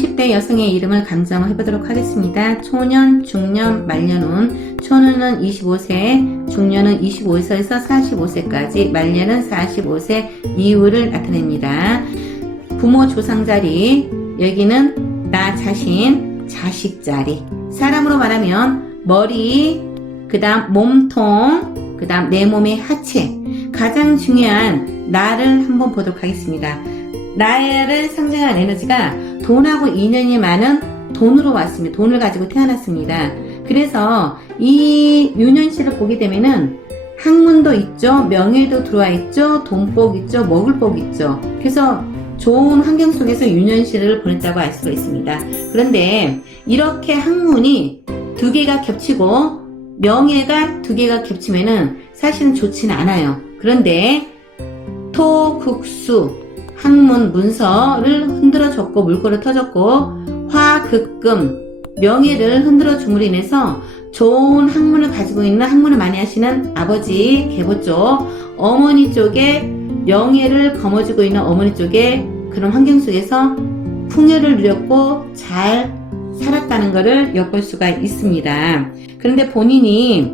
30대 여성의 이름을 감정해 보도록 하겠습니다. 초년, 중년, 말년운. 초년은 25세, 중년은 25세에서 45세까지, 말년은 45세 이후를 나타냅니다. 부모 조상 자리, 여기는 나 자신, 자식 자리. 사람으로 말하면 머리, 그 다음 몸통, 그 다음 내 몸의 하체. 가장 중요한 나를 한번 보도록 하겠습니다. 나를 상징하는 에너지가 돈하고 인연이 많은 돈으로 왔습니다. 돈을 가지고 태어났습니다. 그래서 이 윤현씨를 보게 되면은 학문도 있죠, 명예도 들어와 있죠, 돈복 있죠, 먹을 복 있죠. 그래서 좋은 환경 속에서 윤현씨를 보냈다고 알 수가 있습니다. 그런데 이렇게 학문이 두 개가 겹치고 명예가 두 개가 겹치면은 사실은 좋지는 않아요. 그런데 토, 국수, 학문, 문서를 흔들어 줬고 물꼬를 터졌고 화, 극금, 명예를 흔들어 줌으로 인해서 좋은 학문을 가지고 있는, 학문을 많이 하시는 아버지 계보 쪽, 어머니 쪽에 명예를 거머쥐고 있는 어머니 쪽에 그런 환경 속에서 풍요를 누렸고 잘 살았다는 것을 엿볼 수가 있습니다. 그런데 본인이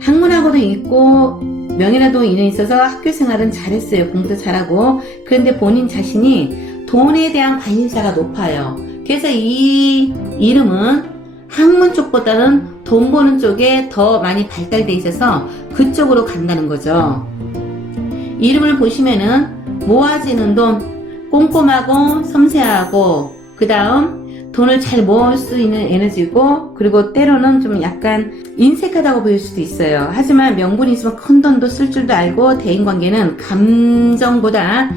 학문하고도 있고 명예라도 인연이 있어서 학교 생활은 잘했어요. 공부도 잘하고. 그런데 본인 자신이 돈에 대한 관심사가 높아요. 그래서 이 이름은 학문 쪽보다는 돈 버는 쪽에 더 많이 발달돼 있어서 그쪽으로 간다는 거죠. 이름을 보시면은 모아지는 돈, 꼼꼼하고 섬세하고, 그 다음 돈을 잘 모을 수 있는 에너지고, 그리고 때로는 좀 약간 인색하다고 보일 수도 있어요. 하지만 명분이 있으면 큰 돈도 쓸 줄도 알고, 대인관계는 감정보다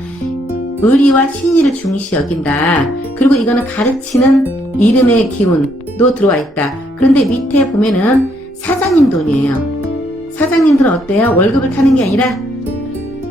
의리와 신의를 중시 여긴다. 그리고 이거는 가르치는 이름의 기운도 들어와 있다. 그런데 밑에 보면은 사장님 돈이에요. 사장님들은 어때요? 월급을 타는 게 아니라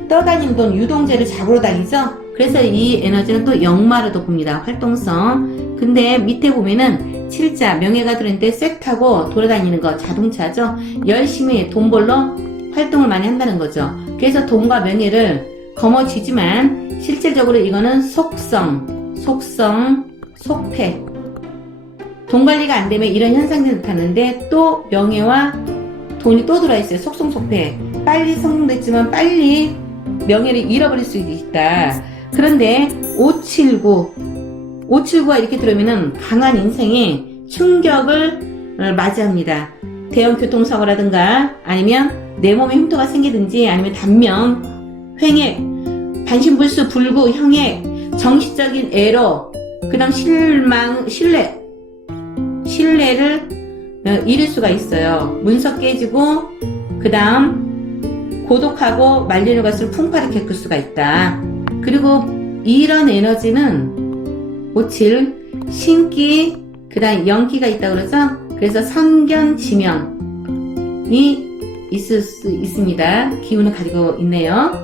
떠다니는 돈, 유동재를 잡으러 다니죠? 그래서 이 에너지는 또 역마로도 봅니다. 활동성. 근데 밑에 보면은 칠자, 명예가 들어있는데 쇠 타고 돌아다니는 거, 자동차죠? 열심히 돈 벌러 활동을 많이 한다는 거죠. 그래서 돈과 명예를 거머쥐지만 실질적으로 이거는 속성, 속패. 돈 관리가 안 되면 이런 현상들이 나타나는데 또 명예와 돈이 또 들어있어요. 속성속패. 빨리 성공됐지만 빨리 명예를 잃어버릴 수 있다. 그런데 579가 이렇게 들어오면은 강한 인생의 충격을 맞이합니다. 대형 교통사고라든가 아니면 내 몸에 흉터가 생기든지 아니면 단명, 횡액, 반신불수, 불구, 형액, 정신적인 에러, 그 다음 신뢰를 잃을 수가 있어요. 문서 깨지고 그 다음 고독하고 말년을 갈수록 풍파를 겪을 수가 있다. 그리고 이런 에너지는 57 신기, 그 다음 영기가 있다고 그러죠. 그래서 선견지명이 있을 수 있습니다. 기운을 가지고 있네요.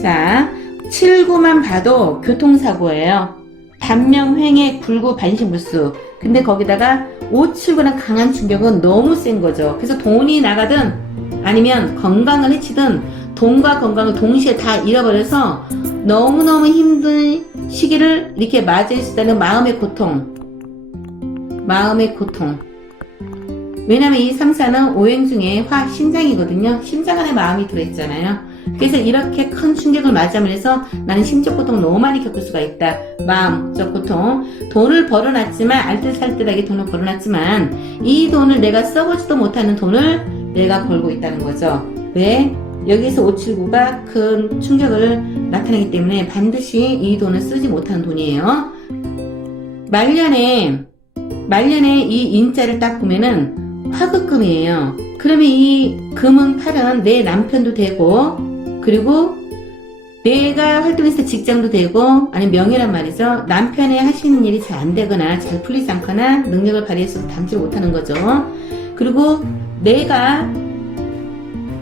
자, 79만 봐도 교통사고예요. 단명, 횡액, 불구, 반신불수. 근데 거기다가 579는 강한 충격은 너무 센 거죠. 그래서 돈이 나가든 아니면 건강을 해치든 돈과 건강을 동시에 다 잃어버려서 너무너무 힘든 시기를 이렇게 맞이할 수 있다는 마음의 고통. 왜냐면 이 상사는 오행 중에 신장이거든요. 심장 안에 마음이 들어있잖아요. 그래서 이렇게 큰 충격을 맞이하면서 나는 심적 고통을 너무 많이 겪을 수가 있다. 마음적 고통. 돈을 벌어놨지만, 알뜰살뜰하게 돈을 벌어놨지만 이 돈을 내가 써보지도 못하는 돈을 내가 벌고 있다는 거죠. 왜? 여기서 579가 큰 충격을 나타내기 때문에 반드시 이 돈을 쓰지 못하는 돈이에요. 말년에 이 인자를 딱 보면은 화극금이에요. 그러면 이 금은 팔은 내 남편도 되고, 그리고 내가 활동했을 때 직장도 되고, 아니면 명예란 말이죠. 남편이 하시는 일이 잘 안 되거나 잘 풀리지 않거나 능력을 발휘해서 담지 못하는 거죠. 그리고 내가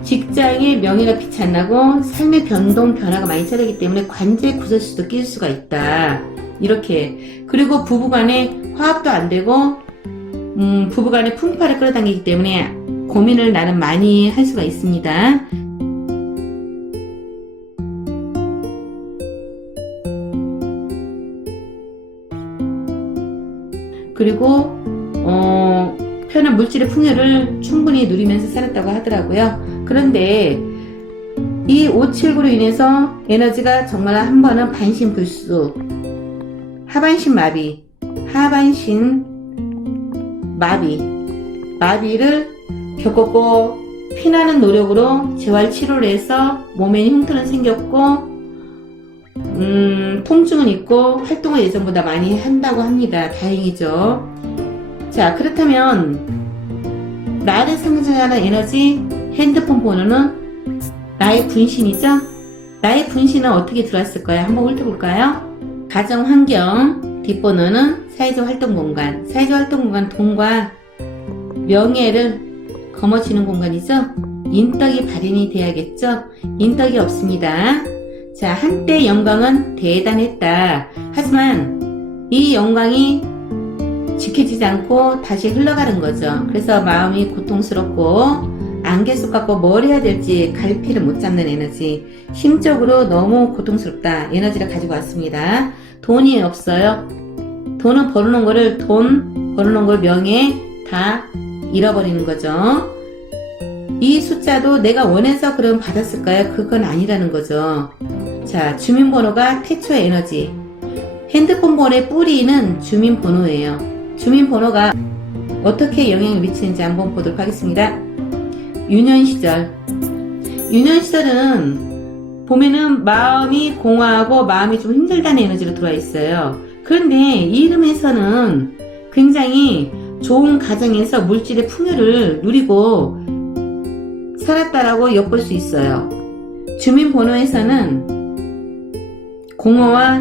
직장의 명예가 빛이 안 나고 삶의 변화가 많이 차리기 때문에 관제 구설수도 낄 수가 있다. 이렇게. 그리고 부부간에 화합도 안 되고 부부간에 풍파를 끌어당기기 때문에 고민을 나는 많이 할 수가 있습니다. 그리고 편한 물질의 풍요를 충분히 누리면서 살았다고 하더라고요. 그런데 이 579로 인해서 에너지가 정말 한 번은 반신불수, 하반신 마비, 하반신 마비를 겪었고, 피나는 노력으로 재활 치료를 해서 몸에 흉터는 생겼고, 통증은 있고 활동을 예전보다 많이 한다고 합니다. 다행이죠. 자, 그렇다면 나를 상징하는 에너지 핸드폰 번호는 나의 분신이죠. 나의 분신은 어떻게 들어왔을까요? 한번 훑어볼까요? 가정환경, 뒷번호는 사회적 활동 공간. 사회적 활동 공간, 돈과 명예를 거머쥐는 공간이죠. 인덕이 발현이 돼야겠죠. 인덕이 없습니다. 자, 한때 영광은 대단했다. 하지만 이 영광이 지켜지지 않고 다시 흘러가는 거죠. 그래서 마음이 고통스럽고 안개 속 같고 뭘 해야 될지 갈피를 못 잡는 에너지, 심적으로 너무 고통스럽다 에너지를 가지고 왔습니다. 돈이 없어요. 돈은 벌어놓은 걸 명예 다 잃어버리는 거죠. 이 숫자도 내가 원해서 그럼 받았을까요? 그건 아니라는 거죠. 자, 주민번호가 태초의 에너지. 핸드폰 번호의 뿌리는 주민번호예요. 주민번호가 어떻게 영향을 미치는지 한번 보도록 하겠습니다. 유년시절은 보면은 마음이 공허하고 마음이 좀 힘들다는 에너지로 들어와 있어요. 그런데 이 이름에서는 굉장히 좋은 가정에서 물질의 풍요를 누리고 살았다라고 엿볼 수 있어요. 주민번호에서는 공허와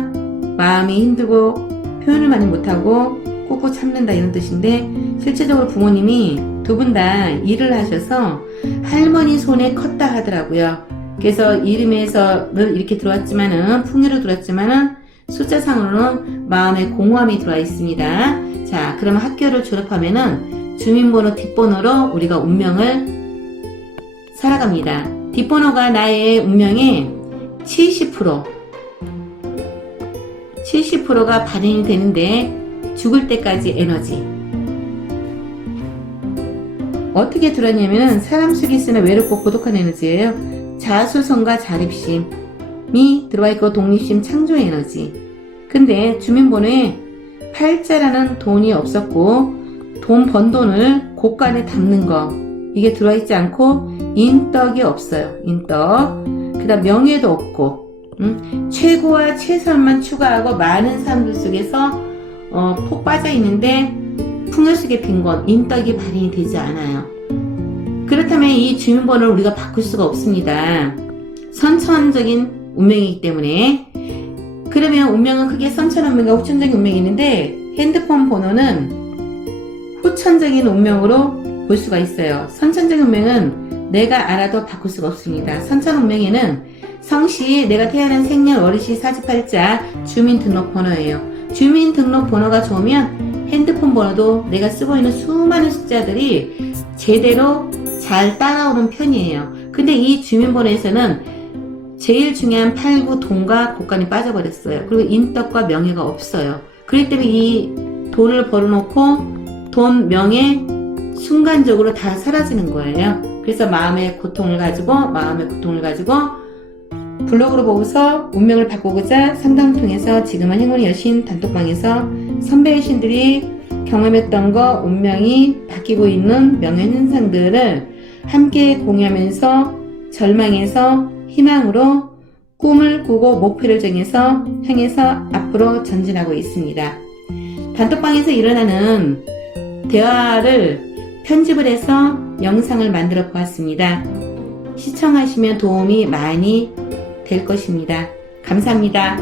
마음이 힘들고 표현을 많이 못하고 꾹꾹 참는다 이런 뜻인데, 실제적으로 부모님이 두 분 다 일을 하셔서 할머니 손에 컸다 하더라고요. 그래서 이름에서는 이렇게 들어왔지만은 풍요로 들어왔지만은 숫자상으로는 마음에 공허함이 들어와 있습니다. 자, 그러면 학교를 졸업하면은 주민번호 뒷번호로 우리가 운명을 살아갑니다. 뒷번호가 나의 운명의 70%가 발현이 되는데, 죽을 때까지 에너지. 어떻게 들었냐면은 사람 속에 있으나 외롭고 고독한 에너지예요. 자수성가 자립심이 들어와 있고 독립심 창조의 에너지. 근데 주민번호에 팔자라는 돈이 없었고, 번 돈을 곳간에 담는 거, 이게 들어와 있지 않고 인덕이 없어요. 인덕. 그 다음 명예도 없고, 최고와 최선만 추구하고 많은 사람들 속에서 폭 빠져 있는데 풍요 속의 빈곤, 인덕이 발현이 되지 않아요. 그렇다면 이 주민번호를 우리가 바꿀 수가 없습니다. 선천적인 운명이기 때문에. 그러면 운명은 크게 선천 운명과 후천적인 운명이 있는데, 핸드폰 번호는 후천적인 운명으로 볼 수가 있어요. 선천적인 운명은 내가 알아도 바꿀 수가 없습니다. 선천 운명에는 성시, 내가 태어난 생년 월일시 사주팔자, 주민등록번호예요. 주민등록번호가 좋으면 핸드폰 번호도 내가 쓰고 있는 수많은 숫자들이 제대로 잘 따라오는 편이에요. 근데 이 주민번호에서는 제일 중요한 8, 9, 돈과 곳간이 빠져버렸어요. 그리고 인덕과 명예가 없어요. 그렇기 때문에 이 돈을 벌어놓고 돈, 명예 순간적으로 다 사라지는 거예요. 그래서 마음의 고통을 가지고 블로그로 보고서 운명을 바꾸고자 상담을 통해서 지금은 행운의 여신 단톡방에서 선배 여신들이 경험했던 거, 운명이 바뀌고 있는 명예 현상들을 함께 공유하면서 절망에서 희망으로 꿈을 꾸고 목표를 정해서 향해서 앞으로 전진하고 있습니다. 단톡방에서 일어나는 대화를 편집을 해서 영상을 만들어 보았습니다. 시청하시면 도움이 많이 될 것입니다. 감사합니다.